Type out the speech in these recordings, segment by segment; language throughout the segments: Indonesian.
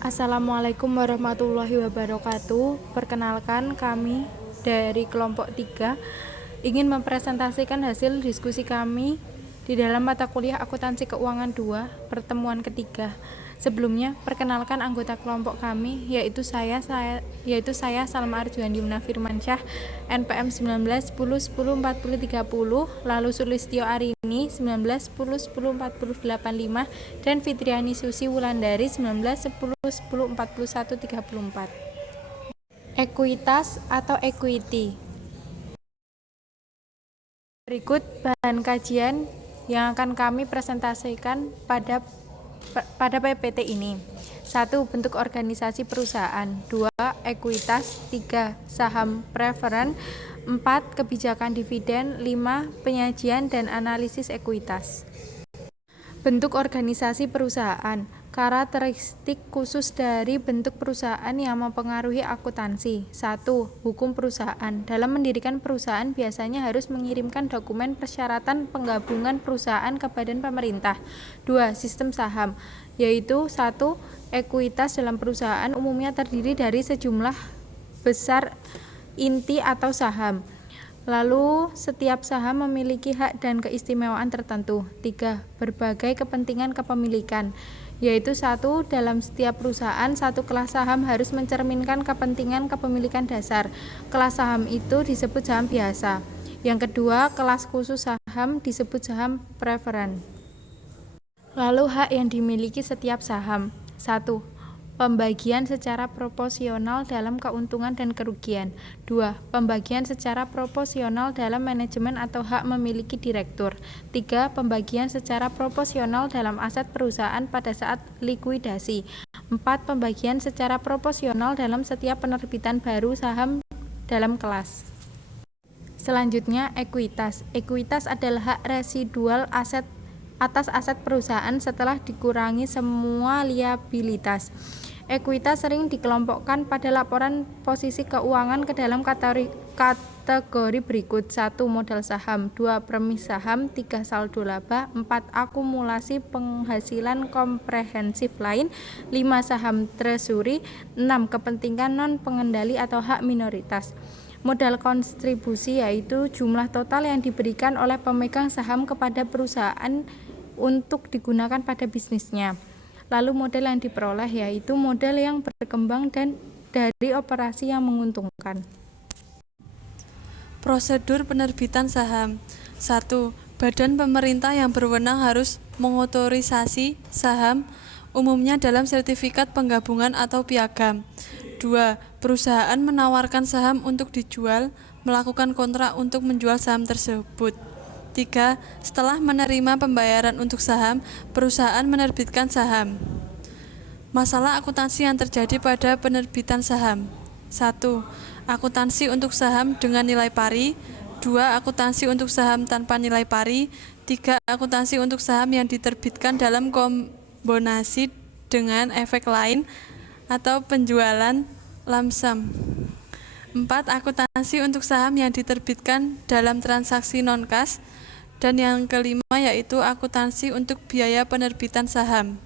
Assalamualaikum warahmatullahi wabarakatuh. Perkenalkan, kami dari kelompok 3 ingin mempresentasikan hasil diskusi kami di dalam mata kuliah Akuntansi Keuangan 2, pertemuan ketiga. Sebelumnya, perkenalkan anggota kelompok kami, yaitu saya Salma Arjuandi Firmansyah, NPM 19 10 10 40 30, lalu Sulistyo Arini 19 10 10 40 85, dan Fitriani Susi Wulandari 19 10 10 41 34. Ekuitas atau equity. Berikut bahan kajian yang akan kami presentasikan pada PPT ini. 1. Bentuk organisasi perusahaan. 2. Ekuitas. 3. Saham preferen. 4. Kebijakan dividen. 5. Penyajian dan analisis ekuitas. Bentuk organisasi perusahaan. Karakteristik khusus dari bentuk perusahaan yang mempengaruhi akuntansi. 1. Hukum perusahaan. Dalam mendirikan perusahaan biasanya harus mengirimkan dokumen persyaratan penggabungan perusahaan ke badan pemerintah. 2. Sistem saham, yaitu 1. Ekuitas dalam perusahaan umumnya terdiri dari sejumlah besar inti atau saham. Lalu, setiap saham memiliki hak dan keistimewaan tertentu. 3. Berbagai kepentingan kepemilikan, yaitu 1. Dalam setiap perusahaan, satu kelas saham harus mencerminkan kepentingan kepemilikan dasar. Kelas saham itu disebut saham biasa. Yang kedua, kelas khusus saham disebut saham preferen. Lalu, hak yang dimiliki setiap saham. 1. Pembagian secara proporsional dalam keuntungan dan kerugian. 2. Pembagian secara proporsional dalam manajemen atau hak memiliki direktur. 3. Pembagian secara proporsional dalam aset perusahaan pada saat likuidasi. 4. Pembagian secara proporsional dalam setiap penerbitan baru saham dalam kelas. Selanjutnya, ekuitas. Ekuitas adalah hak residual atas aset perusahaan setelah dikurangi semua liabilitas. Ekuitas sering dikelompokkan pada laporan posisi keuangan ke dalam kategori berikut. 1. Modal saham. 2. Premis saham. 3. Saldo laba. 4. Akumulasi penghasilan komprehensif lain. 5. Saham treasury. 6. Kepentingan non-pengendali atau hak minoritas. Modal kontribusi, yaitu jumlah total yang diberikan oleh pemegang saham kepada perusahaan untuk digunakan pada bisnisnya. Lalu modal yang diperoleh, yaitu modal yang berkembang dan dari operasi yang menguntungkan. Prosedur penerbitan saham. 1. Badan pemerintah yang berwenang harus mengotorisasi saham, umumnya dalam sertifikat penggabungan atau piagam. 2. Perusahaan menawarkan saham untuk dijual, melakukan kontrak untuk menjual saham tersebut. 3. Setelah menerima pembayaran untuk saham, perusahaan menerbitkan saham. Masalah akuntansi yang terjadi pada penerbitan saham. 1. Akuntansi untuk saham dengan nilai pari. 2. Akuntansi untuk saham tanpa nilai pari. 3. Akuntansi untuk saham yang diterbitkan dalam kombinasi dengan efek lain atau penjualan lump sum. 4. Akuntansi untuk saham yang diterbitkan dalam transaksi non-cash. Dan yang kelima yaitu akuntansi untuk biaya penerbitan saham.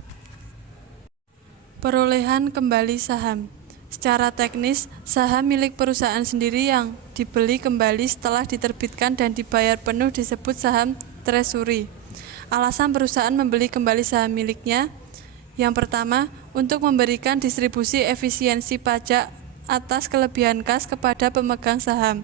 Perolehan kembali saham. Secara teknis, saham milik perusahaan sendiri yang dibeli kembali setelah diterbitkan dan dibayar penuh disebut saham treasury. Alasan perusahaan membeli kembali saham miliknya: yang pertama, untuk memberikan distribusi efisiensi pajak atas kelebihan kas kepada pemegang saham.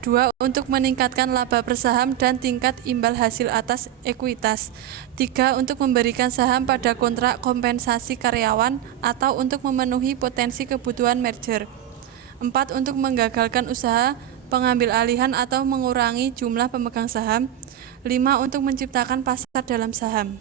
2. Untuk meningkatkan laba per saham dan tingkat imbal hasil atas ekuitas. 3. Untuk memberikan saham pada kontrak kompensasi karyawan atau untuk memenuhi potensi kebutuhan merger. 4. Untuk menggagalkan usaha pengambil alihan atau mengurangi jumlah pemegang saham. 5. Untuk menciptakan pasar dalam saham.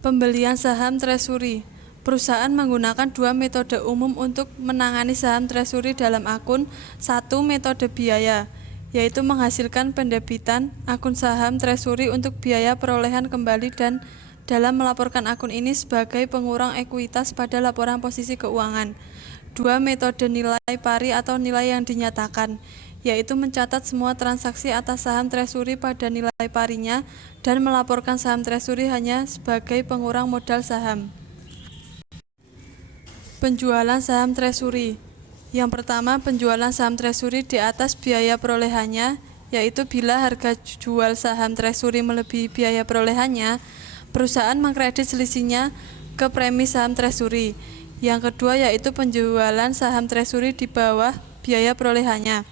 Pembelian saham treasury. Perusahaan menggunakan dua metode umum untuk menangani saham treasury dalam akun. 1. Metode biaya, yaitu menghasilkan pendebitan akun saham treasury untuk biaya perolehan kembali dan dalam melaporkan akun ini sebagai pengurang ekuitas pada laporan posisi keuangan. 2. Metode nilai pari atau nilai yang dinyatakan, yaitu mencatat semua transaksi atas saham treasury pada nilai parinya dan melaporkan saham treasury hanya sebagai pengurang modal saham. Penjualan saham treasury. Yang pertama, penjualan saham treasury di atas biaya perolehannya, yaitu bila harga jual saham treasury melebihi biaya perolehannya, perusahaan mengkredit selisihnya ke premi saham treasury. Yang kedua yaitu penjualan saham treasury di bawah biaya perolehannya.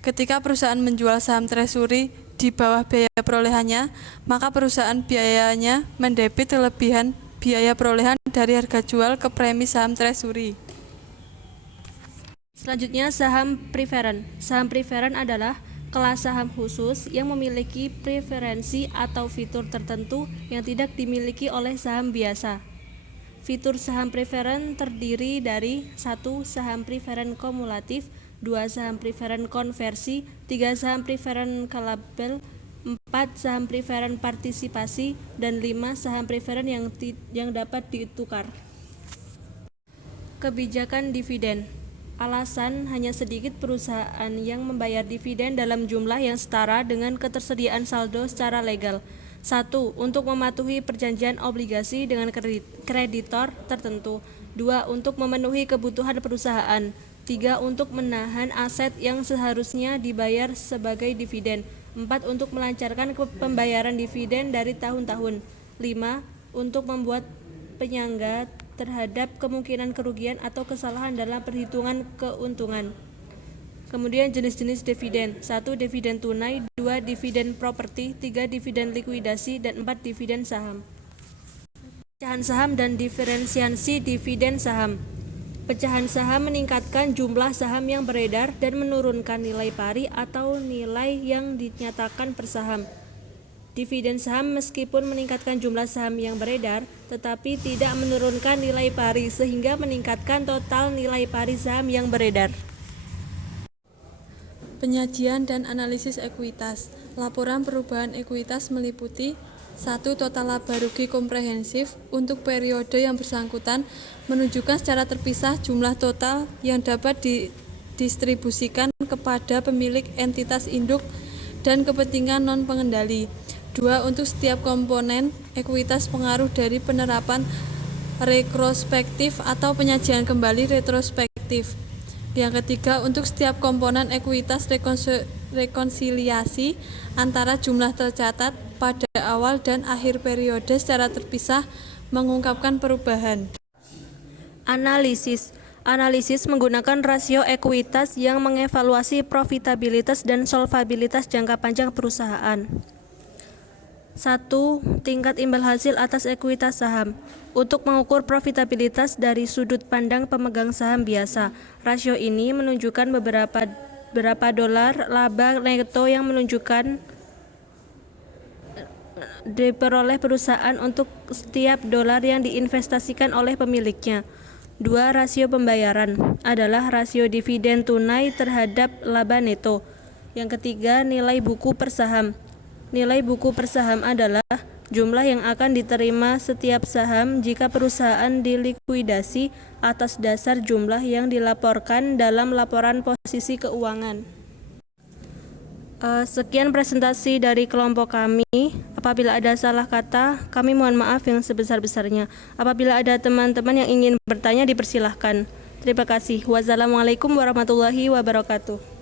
Ketika perusahaan menjual saham treasury di bawah biaya perolehannya, maka perusahaan biayanya mendebit kelebihan biaya perolehan dari harga jual ke premi saham treasury. Selanjutnya, saham preferen. Saham preferen adalah kelas saham khusus yang memiliki preferensi atau fitur tertentu yang tidak dimiliki oleh saham biasa. Fitur saham preferen terdiri dari 1. Saham preferen kumulatif, 2. Saham preferen konversi, 3. Saham preferen kelabel, 4. Saham preferen partisipasi, dan 5. Saham preferen yang dapat ditukar. Kebijakan dividen. Alasan hanya sedikit perusahaan yang membayar dividen dalam jumlah yang setara dengan ketersediaan saldo secara legal. 1. Untuk mematuhi perjanjian obligasi dengan kreditor tertentu. 2. Untuk memenuhi kebutuhan perusahaan. 3. Untuk menahan aset yang seharusnya dibayar sebagai dividen. 4. Untuk melancarkan pembayaran dividen dari tahun-tahun. 5. Untuk membuat penyangga terhadap kemungkinan kerugian atau kesalahan dalam perhitungan keuntungan. Kemudian jenis-jenis dividen. 1. Dividen tunai, 2. Dividen properti, 3. Dividen likuidasi, dan 4. Dividen saham. Pecahan saham dan diferensiasi dividen saham. Pecahan saham meningkatkan jumlah saham yang beredar dan menurunkan nilai pari atau nilai yang dinyatakan per saham. Dividen saham meskipun meningkatkan jumlah saham yang beredar, tetapi tidak menurunkan nilai pari sehingga meningkatkan total nilai pari saham yang beredar. Penyajian dan analisis ekuitas. Laporan perubahan ekuitas meliputi 1. Total laba rugi komprehensif untuk periode yang bersangkutan menunjukkan secara terpisah jumlah total yang dapat didistribusikan kepada pemilik entitas induk dan kepentingan non-pengendali. 2. Untuk setiap komponen ekuitas pengaruh dari penerapan retrospektif atau penyajian kembali retrospektif. Yang ketiga, untuk setiap komponen ekuitas rekonsiliasi antara jumlah tercatat pada awal dan akhir periode secara terpisah mengungkapkan perubahan. Analisis. Analisis menggunakan rasio ekuitas yang mengevaluasi profitabilitas dan solvabilitas jangka panjang perusahaan. 1. Tingkat imbal hasil atas ekuitas saham. Untuk mengukur profitabilitas dari sudut pandang pemegang saham biasa, rasio ini menunjukkan berapa dolar laba neto yang diperoleh perusahaan untuk setiap dolar yang diinvestasikan oleh pemiliknya. 2. Rasio pembayaran adalah rasio dividen tunai terhadap laba neto. Yang ketiga, nilai buku per saham. Nilai buku per saham adalah jumlah yang akan diterima setiap saham jika perusahaan dilikuidasi atas dasar jumlah yang dilaporkan dalam laporan posisi keuangan. Sekian presentasi dari kelompok kami. Apabila ada salah kata, kami mohon maaf yang sebesar-besarnya. Apabila ada teman-teman yang ingin bertanya, dipersilahkan. Terima kasih. Wassalamualaikum warahmatullahi wabarakatuh.